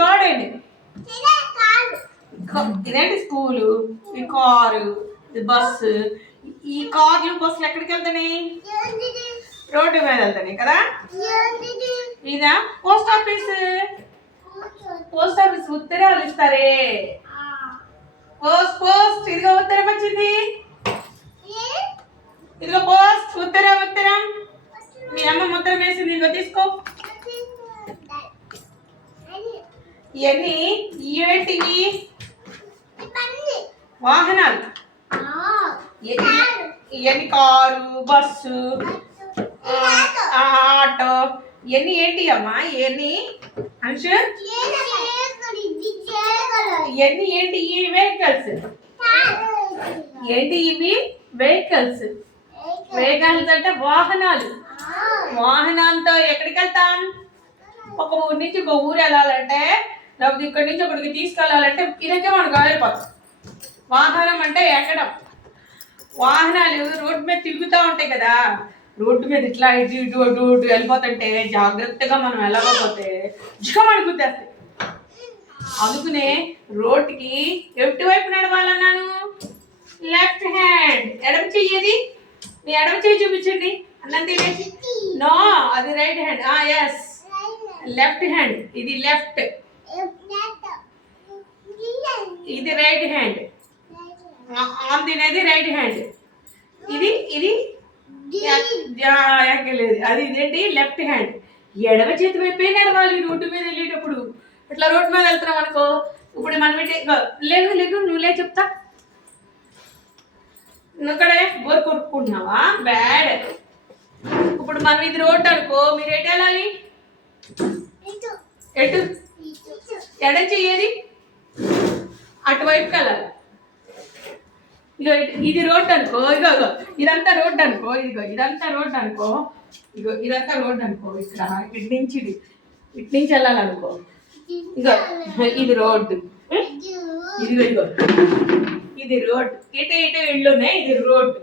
Garden. ఇదేంటి school, ఈ car, ఇది బస్సు. ఈ కార్లు బస్సులు ఎక్కడికి వెళ్తాయి? రోడ్డు మీద వెళ్తాయి కదా. ఇదా పోస్ట్ ఆఫీస్. పోస్ట్ ఆఫీస్ ఉత్తరాలు ఇస్తారే. Post post. ఇదిగో ఉత్తరం వచ్చింది. ఇదిగో పోస్ట్ ఉత్తరం. ఉత్తరం మీ అమ్మ ఉత్తరం వేసింది. ఇదిగో తీసుకో. ఇవన్నీ ఏంటివి? వాహనాలు. ఇవన్నీ కారు, బస్సు, ఆటో. ఇవన్నీ ఏంటి అమ్మా? ఇవన్నీ అంశ ఇవన్నీ ఏంటి? ఈ వెహికల్స్. ఏంటి ఇవి? వెహికల్స్. వెహికల్స్ అంటే వాహనాలు. వాహనాలతో ఎక్కడికి వెళ్తాం? ఒక ఊరి నుంచి ఒక ఊరు వెళ్ళాలంటే, లేకపోతే ఇక్కడి నుంచి ఒకడికి తీసుకెళ్ళాలంటే ఇదైతే మనకు వెళ్ళిపోతాం. వాహనం అంటే ఎక్కడం. వాహనాలు రోడ్డు మీద తిరుగుతూ ఉంటాయి కదా. రోడ్డు మీద ఇట్లా ఇటు ఇటు అటు ఇటు వెళ్ళిపోతుంటే జాగ్రత్తగా మనం వెళ్ళకపోతే జిగమని గుద్దేస్తాయి. అందుకనే రోడ్డుకి ఎటువైపు నడవాలన్నాను? Left hand. ఎడమ చెయ్యేది. నీ ఎడమ చెయ్యి చూపించండి. అన్నం తినేసి. నో, అది right hand. Yes, left hand. ఇది లెఫ్ట్. ఇది రైట్ హ్యాండ్. ఆమ్ తినేది రైట్ హ్యాండ్. ఇది ఇది ఎక్కలేదు. అది ఇదేంటి? Left hand. ఎడమ చేతి వైపే నడవాలి రోడ్డు మీద వెళ్ళేటప్పుడు. ఇట్లా రోడ్డు మీద వెళ్తున్నాం అనుకో. ఇప్పుడు మనం లేదు లేదు నువ్వులే చెప్తా. నువ్వు ఇక్కడ బోర్ కొట్టుకుంటున్నావా? బ్యాడ్. ఇప్పుడు మనం ఇది రోడ్డు అనుకో. మీరు ఎటు వెళ్ళాలి? ఎటు? ఎడ చెయ్యేది అటువైపుకి వెళ్ళాలి. ఇగో ఇది రోడ్డు అనుకో. ఇగో ఇదంతా రోడ్డు అనుకో. ఇదిగో ఇదంతా రోడ్డు అనుకో. ఇగో ఇదంతా రోడ్డు అనుకో. ఇక్కడ ఇటు నుంచి వెళ్ళాలనుకో. ఇగో ఇది రోడ్డు. ఇదిగో ఇగో ఇది రోడ్డు. ఇటు ఇటు ఇళ్ళు ఉన్నాయి. ఇది రోడ్డు.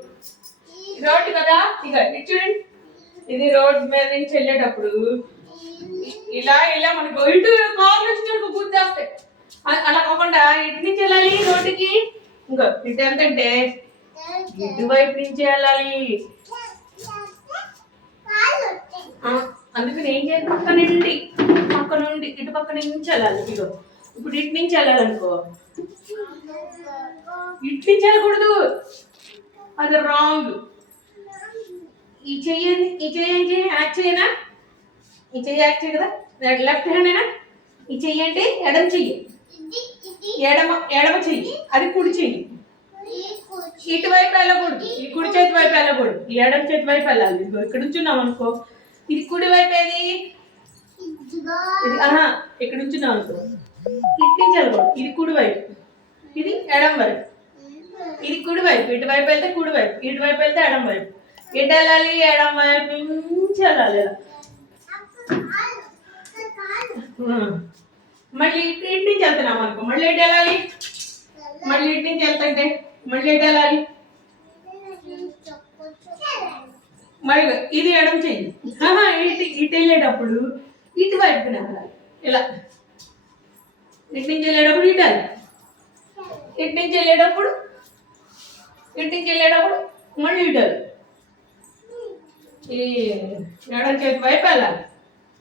రోడ్డు కదా. ఇగో ఇటు చూడండి. ఇది రోడ్డు మీద నుంచి వెళ్ళేటప్పుడు ఇలా ఇలా మనకు ఇటు కార్లు వచ్చినట్టు గుద్దేస్తాయి. అలా కాకుండా ఇటు నుంచి వెళ్ళాలి రోడ్డుకి. ఇంకో ఇటు ఎంతంటే ఇటువైపు నుంచి వెళ్ళాలి. అందుకని ఏం చేయాలి? పక్క నుండి ఇటు పక్క నుంచి వెళ్ళాలి. ఇగో ఇప్పుడు ఇటు నుంచి వెళ్ళాలనుకో. ఇటు నుంచి వెళ్ళకూడదు, అది రాంగ్. ఈ చెయ్యండి. ఈ చెయ్యండి యాక్ట్ చేయనా? ఈ చెయ్యి యాక్ట్ చేయ కదా. లెఫ్ట్ హ్యాండేనా? ఈ చెయ్యండి ఎడమ చెయ్యి. ఎడమ చెయ్యి అది కుడి చెయ్యి. ఇటువైపు వెళ్ళకూడదు. ఈ కుడి చేతి వైపు వెళ్ళకూడదు. ఈ ఎడమ చేతి వైపు వెళ్ళాలి. ఇదిగో ఇక్కడ ఉంచున్నాం అనుకో. ఇది కుడి వైపు. ఏది? ఇది ఇక్కడ ఉంచున్నాం అనుకో. ఇటు నుంచి వెళ్ళకూడదు. ఇది కుడి వైపు, ఇది ఎడమ వైపు. ఇది కుడి వైపు. ఇటువైపు వెళ్తే కుడి వైపు, ఇటువైపు వెళ్తే ఎడమ వైపు. ఇటు వెళ్ళాలి, ఎడమ వైపు నుంచి వెళ్ళాలి. మళ్ళీ ఇటు నుంచి వెళ్తున్నాం అనుకో. మళ్ళీ ఇటు వెళ్ళాలి. మళ్ళీ ఇటు నుంచి వెళ్తుంటే మళ్ళీ ఇటు వెళ్ళాలి. మళ్ళీ ఇది ఎడమ చెయ్యి. ఇటు వెళ్ళేటప్పుడు ఇటువైపు వెళ్ళాలి. ఇలా ఇటు నుంచి వెళ్ళేటప్పుడు ఇటు వెళ్ళాలి. ఇటు నుంచి వెళ్ళేటప్పుడు మళ్ళీ ఇటు వెళ్ళాలి. ఈ ఎడమ చేతి వైపు వెళ్ళాలి.